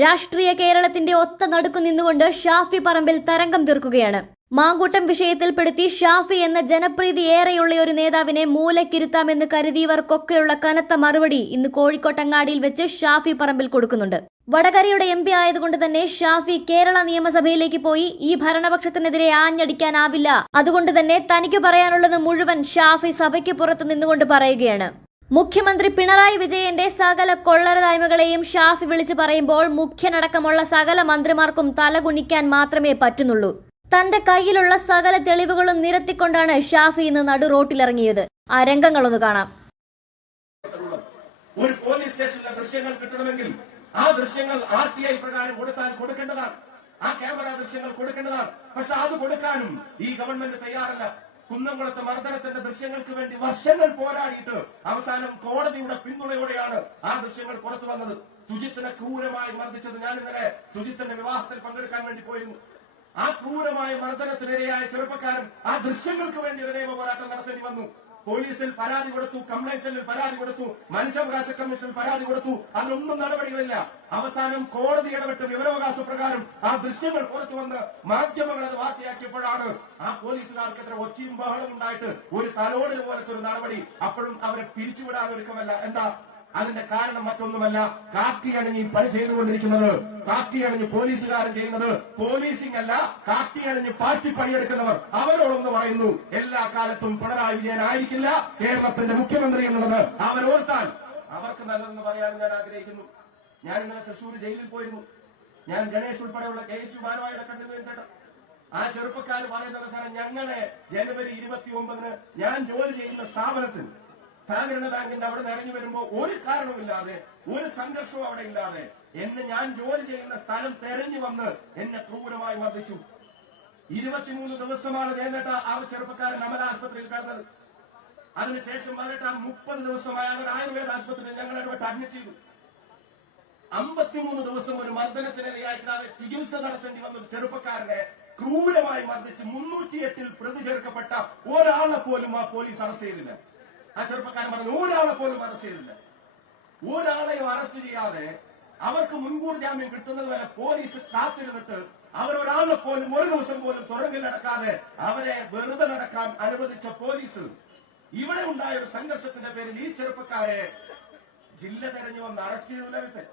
രാഷ്ട്രീയ കേരളത്തിന്റെ ഒത്ത നടുക്കു നിന്നുകൊണ്ട് ഷാഫി പറമ്പിൽ തരംഗം തീർക്കുകയാണ്. മാങ്കൂട്ടം വിഷയത്തിൽപ്പെടുത്തി ഷാഫി എന്ന ജനപ്രീതി ഏറെയുള്ള ഒരു നേതാവിനെ മൂലക്കിരുത്താമെന്ന് കരുതിയവർക്കൊക്കെയുള്ള കനത്ത മറുപടി ഇന്ന് കോഴിക്കോട്ടങ്ങാടിയിൽ വെച്ച് ഷാഫി പറമ്പിൽ കൊടുക്കുന്നുണ്ട്. വടകരയുടെ എം പി ആയതുകൊണ്ട് തന്നെ ഷാഫി കേരള നിയമസഭയിലേക്ക് പോയി ഈ ഭരണപക്ഷത്തിനെതിരെ ആഞ്ഞടിക്കാനാവില്ല. അതുകൊണ്ട് തന്നെ തനിക്ക് പറയാനുള്ളത് മുഴുവൻ ഷാഫി സഭയ്ക്ക് പുറത്തു നിന്നുകൊണ്ട് പറയുകയാണ്. മുഖ്യമന്ത്രി പിണറായി വിജയന്റെ സകല കൊള്ളരതായ്മകളെയും ഷാഫി വിളിച്ചു പറയുമ്പോൾ മുഖ്യനടക്കമുള്ള സകല മന്ത്രിമാർക്കും തലകുണിക്കാൻ മാത്രമേ പറ്റുന്നുള്ളൂ. തന്റെ കയ്യിലുള്ള സകല തെളിവുകളും നിരത്തിക്കൊണ്ടാണ് ഷാഫി ഇന്ന് നടു റോട്ടിലിറങ്ങിയത്. ആ രംഗങ്ങളൊന്ന് കാണാം. ഒരു പോലീസ് സ്റ്റേഷനിലെ ദൃശ്യങ്ങൾ കിട്ടണമെങ്കിൽ ആ ദൃശ്യങ്ങൾ ആർ ടി ഐ പ്രകാരം കൊടുത്താൽ കൊടുക്കേണ്ടതാണ്. ആ ക്യാമറ ദൃശ്യങ്ങൾ കൊടുക്കേണ്ടതാണ്. പക്ഷെ അത് കൊടുക്കാനും ഈ ഗവൺമെന്റ് തയ്യാറല്ല. കുന്നംകുളത്ത് മർദ്ദനത്തിന്റെ ദൃശ്യങ്ങൾക്ക് വേണ്ടി വർഷങ്ങൾ പോരാടിയിട്ട് അവസാനം കോടതിയുടെ പിന്തുണയോടെയാണ് ആ ദൃശ്യങ്ങൾ പുറത്തു വന്നത്. സുജിത്തിനെ ക്രൂരമായി മർദ്ദിച്ചത് ഞാൻ ഇന്നലെ സുജിത്തിന്റെ വിവാഹത്തിൽ പങ്കെടുക്കാൻ വേണ്ടി പോയിരുന്നു. ആ ക്രൂരമായ മർദ്ദനത്തിനിരയായ ചെറുപ്പക്കാരൻ ആ ദൃശ്യങ്ങൾക്ക് വേണ്ടി ഒരു നിയമ പോരാട്ടം നടത്തേണ്ടി വന്നു. പോലീസിൽ പരാതി കൊടുത്തു കംപ്ലൈന്റ് പരാതി കൊടുത്തു മനുഷ്യാവകാശ കമ്മീഷനിൽ പരാതി കൊടുത്തു. അതിനൊന്നും നടപടികളില്ല. അവസാനം കോടതി ഇടപെട്ട് വിവരാവകാശ പ്രകാരം ആ ദൃശ്യങ്ങൾ പുറത്തു വന്ന് മാധ്യമങ്ങൾ അത് വാർത്തയാക്കിയപ്പോഴാണ് ആ പോലീസുകാർക്കെതിരെ ഒച്ചയും ബഹളം ഉണ്ടായിട്ട് ഒരു തലോടൽ പോലത്തെ ഒരു നടപടി അപ്പോഴും അവരെ പിരിച്ചുവിടാൻ ഒരുക്കമല്ല. എന്താ? അതിന്റെ കാരണം മറ്റൊന്നുമല്ല. കാക്കി അണിഞ്ഞ് പണി ചെയ്തുകൊണ്ടിരിക്കുന്നത്. കാക്കി അണിഞ്ഞ് പോലീസുകാരൻ ചെയ്യുന്നത്. പോലീസിംഗ് അല്ല കാക്കി അണിഞ്ഞ് പാർട്ടി പണിയെടുക്കുന്നവർ. അവരോടൊന്ന് പറയുന്നു എല്ലാ കാലത്തും പിണറായി വിജയൻ ആയിരിക്കില്ല. കേരളത്തിന്റെ മുഖ്യമന്ത്രി എന്നുള്ളത് അവരോർത്താൽ അവർക്ക് നല്ലതെന്ന് പറയാൻ ഞാൻ ആഗ്രഹിക്കുന്നു. ഞാൻ ഇന്നലെ തൃശ്ശൂർ ജയിലിൽ പോയിരുന്നു. ഞാൻ ഗണേഷ് ഉൾപ്പെടെയുള്ള കെ എസ് ഭാരവാഹിയുടെ കണ്ടിരുന്നു ചേട്ടാ ആ ചെറുപ്പക്കാർ പറയുന്നത് സാറേ ഞങ്ങളെ ജനുവരി ഇരുപത്തി ഒമ്പതിന് ഞാൻ ജോലി ചെയ്യുന്ന സ്ഥാപനത്തിൽ സഹകരണ ബാങ്കിന്റെ അവിടെ നിന്ന് ഇറങ്ങി വരുമ്പോ ഒരു കാരണവുമില്ലാതെ ഒരു സംഘർഷവും അവിടെ ഇല്ലാതെ എന്നെ ഞാൻ ജോലി ചെയ്യുന്ന സ്ഥലം തെരഞ്ഞു വന്ന് എന്നെ ക്രൂരമായി മർദ്ദിച്ചു. ഇരുപത്തിമൂന്ന് ദിവസമാണ് ജയനേട്ട ആ ചെറുപ്പക്കാരൻ അമല ആശുപത്രിയിൽ കിടന്നത്. അതിനുശേഷം വരട്ട മുപ്പത് ദിവസമായി അവർ ആയുർവേദ ആശുപത്രിയിൽ ഞങ്ങൾ ഇടപെട്ട് അഡ്മിറ്റ് ചെയ്തു. അമ്പത്തിമൂന്ന് ദിവസം ഒരു മർദ്ദനത്തിനിരയായിട്ടാണ് ചികിത്സ നടത്തേണ്ടി വന്ന ഒരു ചെറുപ്പക്കാരനെ ക്രൂരമായി മർദ്ദിച്ച് മുന്നൂറ്റിയെട്ടിൽ പ്രതി ചേർക്കപ്പെട്ട ഒരാളെ പോലും ആ പോലീസ് അറസ്റ്റ് ചെയ്തില്ല. ആ ചെറുപ്പക്കാരൻ പറഞ്ഞു ഒരാളെ പോലും അറസ്റ്റ് ചെയ്തില്ല ഒരാളെയും അറസ്റ്റ് ചെയ്യാതെ അവർക്ക് മുൻകൂർ ജാമ്യം കിട്ടുന്നത് വരെ പോലീസ് കാത്തിരുന്നിട്ട് അവരൊരാളെ പോലും ഒരു ദിവസം പോലും തുറങ്ങി നടക്കാതെ അവരെ വെറുതെ നടക്കാൻ അനുവദിച്ച പോലീസ് ഇവിടെ ഉണ്ടായ ഒരു സംഘർഷത്തിന്റെ പേരിൽ ഈ ചെറുപ്പക്കാരെ ജില്ല തെരഞ്ഞു വന്ന് അറസ്റ്റ് ചെയ്തു ലഭിത്തെ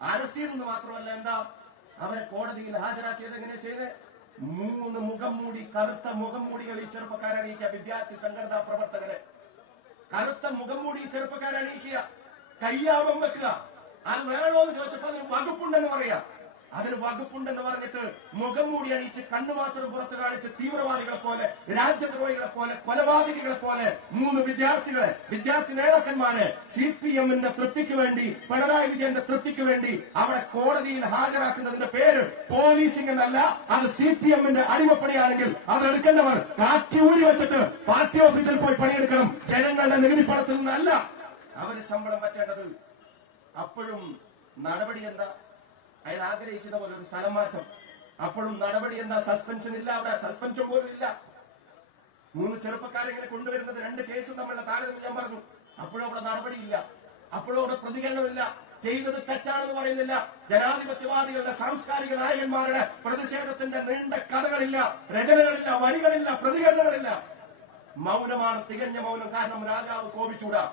അറസ്റ്റ് ചെയ്തെന്ന് മാത്രമല്ല എന്താ? അവരെ കോടതിയിൽ ഹാജരാക്കിയത് എങ്ങനെ ചെയ്ത്? മൂന്ന് മുഖം മൂടി കറുത്ത മുഖം മൂടികൾ ഈ ചെറുപ്പക്കാരെ അണിയിക്കുക വിദ്യാർത്ഥി സംഘടനാ പ്രവർത്തകരെ. കറുത്ത മുഖം മൂടി ഈ ചെറുപ്പക്കാരെ അണിയിക്കുക കയ്യാപം വെക്കുക. അത് വേണോ എന്ന് ചോദിച്ചപ്പോ അതിന് വകുപ്പുണ്ടെന്ന് പറയാ. അതിന് വകുപ്പുണ്ടെന്ന് പറഞ്ഞിട്ട് മുഖം മൂടി അണിയിച്ച് കണ്ണു മാത്രം പുറത്ത് കാണിച്ച് തീവ്രവാദികളെ പോലെ രാജ്യദ്രോഹികളെ പോലെ കൊലപാതകികളെ പോലെ മൂന്ന് വിദ്യാർത്ഥികളെ വിദ്യാർത്ഥി നേതാക്കന്മാരെ സി പി എമ്മിന്റെ തൃപ്തിക്ക് വേണ്ടി പിണറായി വിജയന്റെ തൃപ്തിക്ക് വേണ്ടി അവിടെ കോടതിയിൽ ഹാജരാക്കുന്നതിന്റെ പേര് പോലീസിംഗ് എന്നല്ല അത് സി പി എമ്മിന്റെ അടിമപ്പണിയാണെങ്കിൽ അത് എടുക്കേണ്ടവർ കാറ്റി ഊരി വെച്ചിട്ട് പാർട്ടി ഓഫീസിൽ പോയി പണിയെടുക്കണം. ജനങ്ങളുടെ നികുതി പണത്തിൽ നിന്നല്ല. അവർ ശമ്പളം പറ്റേണ്ടത്. അപ്പോഴും നടപടി എന്താ? അയാൾ ആഗ്രഹിക്കുന്ന പോലെ ഒരു സ്ഥലം മാറ്റം. അപ്പോഴും നടപടി എന്താ? സസ്പെൻഷൻ ഇല്ല അവിടെ. സസ്പെൻഷൻ പോലും ഇല്ല. മൂന്ന് ചെറുപ്പക്കാരെ ഇങ്ങനെ കൊണ്ടുവരുന്നത് രണ്ട് കേസും തമ്മിലുള്ള താരതമ്യം ഞാൻ പറഞ്ഞു. അപ്പോഴും അവിടെ നടപടിയില്ല അപ്പോഴും അവിടെ പ്രതികരണമില്ല ചെയ്തത് തെറ്റാണെന്ന് പറയുന്നില്ല. ജനാധിപത്യവാദികളുടെ സാംസ്കാരിക നായകന്മാരുടെ പ്രതിഷേധത്തിന്റെ നീണ്ട കഥകളില്ല രചനകളില്ല വരികളില്ല പ്രതികരണങ്ങളില്ല. മൗനമാണ് തികഞ്ഞ മൗനം. കാരണം രാജാവ് കോപിച്ചൂടാ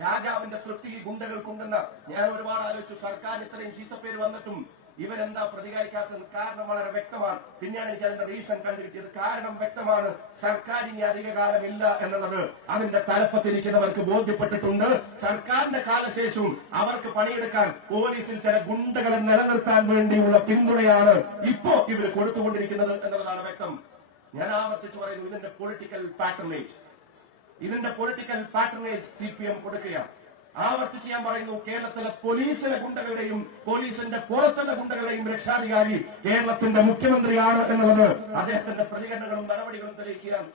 രാജാവിന്റെ തൃപ്തി ഈ ഗുണ്ടകൾക്കുണ്ടെന്ന് ഞാൻ ഒരുപാട് ആലോചിച്ചു. സർക്കാർ ഇത്രയും ചീത്തപ്പേര് വന്നിട്ടും ഇവരെന്താ പ്രതികരിക്കാത്തത്? കാരണം വളരെ വ്യക്തമാണ്. പിന്നെയാണ് എനിക്ക് അതിന്റെ റീസൺ കണ്ടുകിട്ടിയത്. കാരണം വ്യക്തമാണ്. സർക്കാർ ഇനി കാലമില്ല എന്നുള്ളത്. അതിന്റെ തലപ്പത്തിരിക്കുന്നവർക്ക് ബോധ്യപ്പെട്ടിട്ടുണ്ട്. സർക്കാരിന്റെ കാലശേഷവും അവർക്ക് പണിയെടുക്കാൻ പോലീസിൽ ചില ഗുണ്ടകളെ നിലനിർത്താൻ വേണ്ടിയുള്ള പിന്തുണയാണ് ഇപ്പോ ഇവർ കൊടുത്തുകൊണ്ടിരിക്കുന്നത് എന്നുള്ളതാണ് വ്യക്തം. ഞാൻ ആവർത്തിച്ചു പറയുന്നു ഇതിന്റെ പൊളിറ്റിക്കൽ പാറ്റർനേജ് ഇതിന്റെ political patronage C P M കൊടുക്കുകയാണ്. ആവർത്തിച്ച് ഞാൻ പറയുന്നു കേരളത്തിലെ പോലീസിലെ ഗുണ്ടകളുടെയും പോലീസിന്റെ പുറത്തുള്ള ഗുണ്ടകളുടെയും രക്ഷാധികാരി കേരളത്തിന്റെ മുഖ്യമന്ത്രിയാണ് എന്നുള്ളത് അദ്ദേഹത്തിന്റെ പ്രതികരണങ്ങളും നടപടികളും തെളിയിക്കുകയാണ്.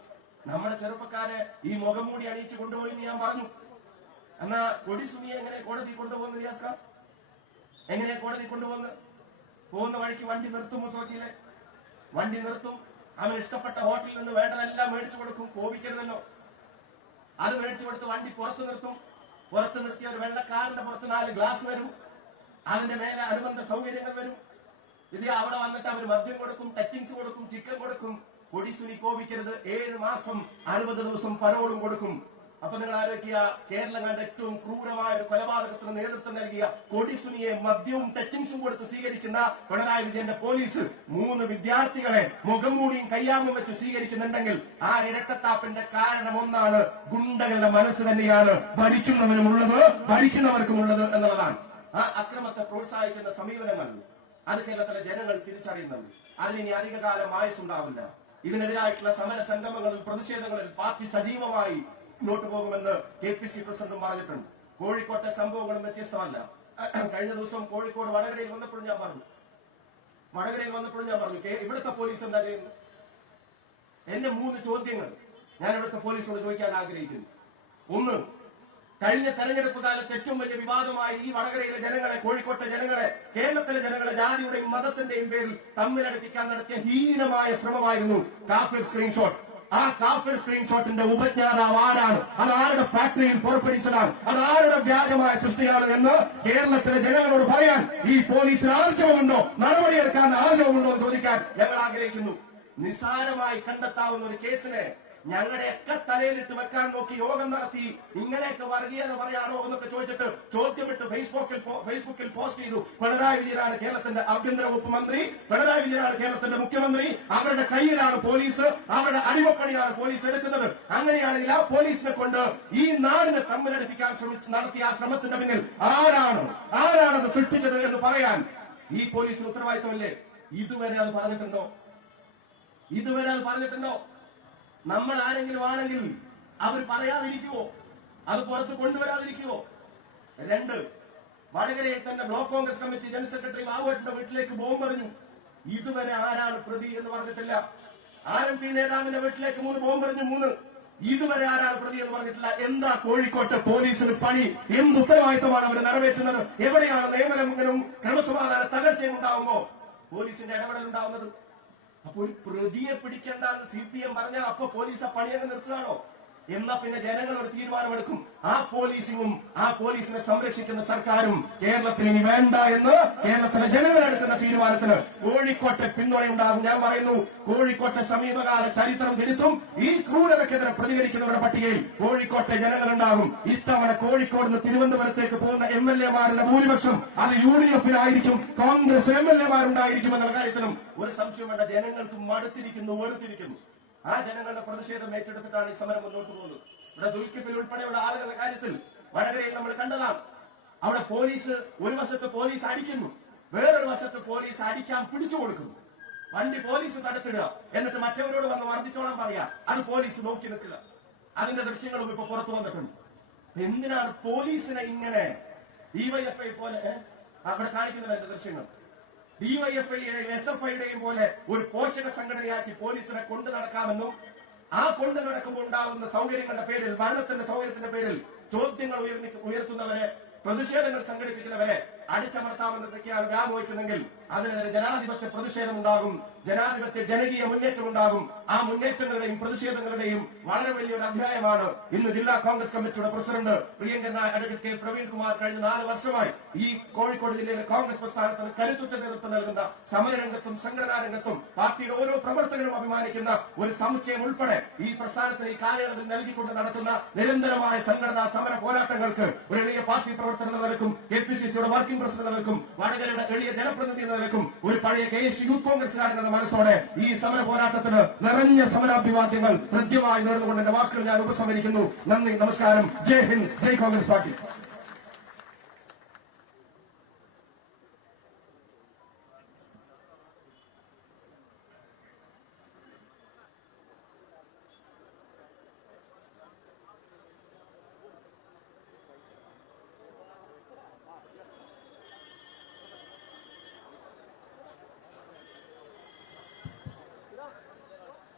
നമ്മുടെ ചെറുപ്പക്കാരെ ഈ മുഖം മൂടി അണിയിച്ചു കൊണ്ടുപോയി എന്ന് ഞാൻ പറഞ്ഞു. എന്നാ കൊടിസുമിയെ എങ്ങനെ കോടതി കൊണ്ടുപോകുന്നു റിയാസ്ക എങ്ങനെ കോടതി കൊണ്ടുപോകുന്നു? പോകുന്ന വഴിക്ക് വണ്ടി നിർത്തും മുസോക്കിയിലെ വണ്ടി നിർത്തും. അവൻ ഇഷ്ടപ്പെട്ട ഹോട്ടലിൽ നിന്ന് വേണ്ടതെല്ലാം മേടിച്ചു കൊടുക്കും കോപിക്കരുതല്ലോ. അത് മേടിച്ചു കൊടുത്ത് വണ്ടി പുറത്തു നിർത്തും. പുറത്തു നിർത്തിയ ഒരു വെള്ളക്കാരന്റെ പുറത്ത് നാല് ഗ്ലാസ് വരും. അതിന്റെ മേലെ അനുബന്ധ സൗകര്യങ്ങൾ വരും. ഇത് അവിടെ വന്നിട്ട് അവർ മദ്യം കൊടുക്കും ടച്ചിങ്സ് കൊടുക്കും ചിക്കൻ കൊടുക്കും. കൊടിസുനി കോപിക്കരുത്. ഏഴ് മാസം അറുപത് ദിവസം പരോളും കൊടുക്കും. അപ്പൊ നിങ്ങൾ ആലോചിക്കുക കേരളം കണ്ട ഏറ്റവും ക്രൂരമായ ഒരു കൊലപാതകത്തിന് നേതൃത്വം നൽകിയ കൊടിസുനിയെ മദ്യവും ടച്ചിങ്സും കൊടുത്ത് സ്വീകരിക്കുന്ന പിണറായി വിജയന്റെ പോലീസ് മൂന്ന് വിദ്യാർത്ഥികളെ മുഖംമൂടിയും കയ്യാമും വെച്ച് സ്വീകരിക്കുന്നുണ്ടെങ്കിൽ ആ ഇരട്ടത്താപ്പിന്റെ കാരണം ഒന്നാണ് ഗുണ്ടകളുടെ മനസ്സ് തന്നെയാണ് ഭരിക്കുന്നവനുമുള്ളത് ഭരിക്കുന്നവർക്കുമുള്ളത് എന്നുള്ളതാണ്. ആ അക്രമത്തെ പ്രോത്സാഹിക്കുന്ന സമീപനങ്ങൾ അത് കേരളത്തിലെ ജനങ്ങൾ തിരിച്ചറിയുന്നുണ്ട്. അതിനി അധികകാലം ആയുസ് ഉണ്ടാവില്ല ഇതിനെതിരായിട്ടുള്ള സമര സംഗമങ്ങളിൽ പ്രതിഷേധങ്ങളിൽ പാർട്ടി സജീവമായി മുന്നോട്ട് പോകുമെന്ന് കെ പി സി പ്രസിഡന്റും പറഞ്ഞിട്ടുണ്ട്. കോഴിക്കോട്ടെ സംഭവങ്ങളും വ്യത്യസ്തമല്ല. കഴിഞ്ഞ ദിവസം കോഴിക്കോട് വടകരയിൽ വന്നപ്പോഴും ഞാൻ പറഞ്ഞു. വടകരയിൽ വന്നപ്പോഴും ഞാൻ പറഞ്ഞു ഇവിടുത്തെ പോലീസ് എന്താ ചെയ്യുന്നത്? എന്റെ മൂന്ന് ചോദ്യങ്ങൾ ഞാൻ ഇവിടുത്തെ പോലീസിനോട് ചോദിക്കാൻ ആഗ്രഹിക്കുന്നു. ഒന്ന് കഴിഞ്ഞ തെരഞ്ഞെടുപ്പ് കാലത്ത് ഏറ്റവും വലിയ വിവാദമായി ഈ വടകരയിലെ ജനങ്ങളെ കോഴിക്കോട്ടെ ജനങ്ങളെ കേരളത്തിലെ ജനങ്ങളെ ജാതിയുടെയും മതത്തിന്റെയും പേരിൽ തമ്മിലടുപ്പിക്കാൻ നടത്തിയ ഹീനമായ ശ്രമമായിരുന്നു കാഫിർ സ്ക്രീൻഷോട്ട്. ആ കാഫിർ സ്ക്രീൻഷോട്ടിന്റെ ഉപജ്ഞാതാവ് ആരാണ്? അത് ആരുടെ ഫാക്ടറിയിൽ പുറപ്പെടുവിച്ചതാണ്? അത് ആരുടെ വ്യാജമായ സൃഷ്ടിയാണ് എന്ന് കേരളത്തിലെ ജനങ്ങളോട് പറയാൻ ഈ പോലീസിന് ആവശ്യമുണ്ടോ നടപടിയെടുക്കാൻ ആവശ്യമുണ്ടോ എന്ന് ചോദിക്കാൻ ഞങ്ങൾ ആഗ്രഹിക്കുന്നു. നിസാരമായി കണ്ടെത്താവുന്ന ഒരു കേസിനെ ഞങ്ങളുടെയൊക്കെ തലയിലിട്ട് വെക്കാൻ നോക്കി യോഗം നടത്തി. ഇങ്ങനെയൊക്കെ വർഗീയത പറയാണോ എന്നൊക്കെ ചോദിച്ചിട്ട് ചോദ്യമിട്ട് ഫേസ്ബുക്കിൽ ഫേസ്ബുക്കിൽ പോസ്റ്റ് ചെയ്തു. പിണറായി വിജയനാണ് കേരളത്തിന്റെ ആഭ്യന്തര വകുപ്പ് മന്ത്രി. പിണറായി വിജയനാണ് കേരളത്തിന്റെ മുഖ്യമന്ത്രി. അവരുടെ കയ്യിലാണ് പോലീസ്. അവരുടെ അടിമപ്പണിയാണ് പോലീസ് എടുക്കുന്നത്. അങ്ങനെയാണെങ്കിൽ ആ പോലീസിനെ കൊണ്ട് ഈ നാടിനെ തമ്മിലടിപ്പിക്കാൻ ശ്രമിച്ച് നടത്തിയ ആ ശ്രമത്തിന്റെ പിന്നിൽ ആരാണ്? ആരാണത് സൃഷ്ടിച്ചത് എന്ന് പറയാൻ ഈ പോലീസിന് ഉത്തരവാദിത്തമല്ലേ ഇതുവരെ അത് പറഞ്ഞിട്ടുണ്ടോ? ഇതുവരെ അത് പറഞ്ഞിട്ടുണ്ടോ? നമ്മൾ ആരെങ്കിലും ആണെങ്കിൽ അവർ പറയാതിരിക്കുവോ? അത് പുറത്ത് കൊണ്ടുവരാതിരിക്കുവോ? രണ്ട് വടകരയിൽ തന്നെ block Congress committee general secretary ബാബുവേട്ടന്റെ വീട്ടിലേക്ക് ബോംബെറിഞ്ഞു ഇതുവരെ ആരാണ് പ്രതി എന്ന് പറഞ്ഞിട്ടില്ല. ആർ എം പി നേതാവിന്റെ വീട്ടിലേക്ക് മൂന്ന് ബോംബെറിഞ്ഞു മൂന്ന്. ഇതുവരെ ആരാണ് പ്രതി എന്ന് പറഞ്ഞിട്ടില്ല. എന്താ കോഴിക്കോട്ടെ പോലീസിന് പണി? എന്ത് ഉത്തരവാദിത്തമാണ് അവർ നിറവേറ്റുന്നത്? എവിടെയാണ് നിയമലംഘനവും ക്രമസമാധാന തകർച്ചയും ഉണ്ടാവുമ്പോ പോലീസിന്റെ ഇടപെടൽ ഉണ്ടാവുന്നത് അപ്പൊ ഒരു പ്രതിയെ പിടിക്കേണ്ട എന്ന് സി പി എം പറഞ്ഞാൽ അപ്പൊ പോലീസ് ആ പണിയൊക്കെ നിർത്തുകയാണോ? എന്നാ പിന്നെ ജനങ്ങൾ ഒരു തീരുമാനമെടുക്കും. ആ പോലീസിങ്ങും ആ പോലീസിനെ സംരക്ഷിക്കുന്ന സർക്കാരും കേരളത്തിൽ ഇനി വേണ്ട എന്ന് കേരളത്തിലെ ജനങ്ങൾ എടുക്കുന്ന തീരുമാനത്തിന് കോഴിക്കോട്ടെ പിന്തുണയുണ്ടാകും. ഞാൻ പറയുന്നു കോഴിക്കോട്ടെ സമീപകാല ചരിത്രം തിരുത്തും ഈ ക്രൂരതക്കെതിരെ പ്രതികരിക്കുന്നവരുടെ പട്ടികയിൽ കോഴിക്കോട്ടെ ജനങ്ങളുണ്ടാകും. ഇത്തവണ കോഴിക്കോട് നിന്ന് തിരുവനന്തപുരത്തേക്ക് പോകുന്ന എം എൽ എമാരുടെ ഭൂരിപക്ഷം അത് യു ഡി എഫിനായിരിക്കും. കോൺഗ്രസ് എം എൽ എമാരുണ്ടായിരിക്കും എന്നുള്ള കാര്യത്തിലും ഒരു സംശയം വേണ്ട. ജനങ്ങൾക്ക് മടുത്തിരിക്കുന്നു ഓർത്തിരിക്കുന്നു ആ ജനങ്ങളുടെ പ്രതിഷേധം ഏറ്റെടുത്തിട്ടാണ് ഈ സമരം മുന്നോട്ട് പോകുന്നത്. ഇവിടെ ദുൽഖിഫിൽ ഉൾപ്പെടെയുള്ള ആളുകളുടെ കാര്യത്തിൽ വടകരയിൽ നമ്മൾ കണ്ടതാണ്. അവിടെ പോലീസ് ഒരു വശത്ത് പോലീസ് അടിക്കുന്നു വേറൊരു വശത്ത് പോലീസ് അടിക്കാൻ പിടിച്ചു കൊടുക്കുന്നു. വണ്ടി പോലീസ് തടുത്തിടുക എന്നിട്ട് മറ്റവരോട് വന്ന് വർദ്ധിച്ചോളാൻ പറയാ അത് പോലീസ് നോക്കി നിൽക്കുക. അതിന്റെ ദൃശ്യങ്ങളും ഇപ്പൊ പുറത്തു വന്നിട്ടുണ്ട്. എന്തിനാണ് പോലീസിനെ ഇങ്ങനെ ഡിവൈഎഫ്ഐ പോലെ ഏ? അവിടെ കാണിക്കുന്നില്ല എന്റെ ദൃശ്യങ്ങൾ? ഡിവൈഎഫ്ഐയുടെയും എസ് എഫ് ഐയുടെയും പോലെ ഒരു പോഷക സംഘടനയാക്കി പോലീസിനെ കൊണ്ടു നടക്കാമെന്നും ആ കൊണ്ടു നടക്കുമ്പോൾ ഉണ്ടാകുന്ന സൗകര്യങ്ങളുടെ പേരിൽ ഭരണത്തിന്റെ സൗകര്യത്തിന്റെ പേരിൽ ചോദ്യങ്ങൾ ഉയർത്തുന്നവരെ പ്രതിഷേധങ്ങൾ സംഘടിപ്പിക്കുന്നവരെ അടിച്ചമർത്താമെന്നൊക്കെയാണ് വ്യാമോഹിക്കുന്നെങ്കിൽ അതിനെതിരെ ജനാധിപത്യ പ്രതിഷേധം ഉണ്ടാകും ജനാധിപത്യ ജനകീയ മുന്നേറ്റം ഉണ്ടാകും ആ മുന്നേറ്റങ്ങളുടെയും പ്രതിഷേധങ്ങളുടെയും വളരെ വലിയൊരു അധ്യായമാണ് ഇന്ന് ജില്ലാ കോൺഗ്രസ് കമ്മിറ്റിയുടെ പ്രസിഡന്റ് പ്രിയങ്കരനായ അഡ്വക്കേറ്റ് കെ പ്രവീൺ കുമാർ കഴിഞ്ഞ നാല് വർഷമായി ഈ കോഴിക്കോട് ജില്ലയിലെ കോൺഗ്രസ് പ്രസ്ഥാനത്തിന് കരുത്തുറ്റ നേതൃത്വം നൽകുന്ന സമരരംഗത്തും സംഘടനാ രംഗത്തും പാർട്ടിയുടെ ഓരോ പ്രവർത്തകരും അഭിമാനിക്കുന്ന ഒരു സമുച്ചയം ഉൾപ്പെടെ ഈ പ്രസ്ഥാനത്തിന് ഈ കാലയളവിൽ നൽകിക്കൊണ്ട് നടത്തുന്ന നിരന്തരമായ സംഘടനാ സമര പോരാട്ടങ്ങൾക്ക് ഒരു എളിയ പാർട്ടി പ്രവർത്തനം നിലക്കും കെ പി സി സിയുടെ വർക്കിംഗ് പ്രസിഡന്റ് നിലക്കും വടകരയുടെ എളിയ ജനപ്രതിനിധി എന്ന നിലക്കും ഒരു പഴയ കെ എസ് യൂത്ത് കോൺഗ്രസ്സുകാരൻ എന്ന മനസ്സോടെ ഈ സമര പോരാട്ടത്തിന് നിറഞ്ഞ സമരാഭിവാദ്യങ്ങൾ ഹൃദ്യമായി നേർന്നുകൊണ്ട് എന്റെ വാക്കുകൾ ഞാൻ ഉപസംഹരിക്കുന്നു. നന്ദി നമസ്കാരം. ജയ് ഹിന്ദ് ജയ് കോൺഗ്രസ് പാർട്ടി.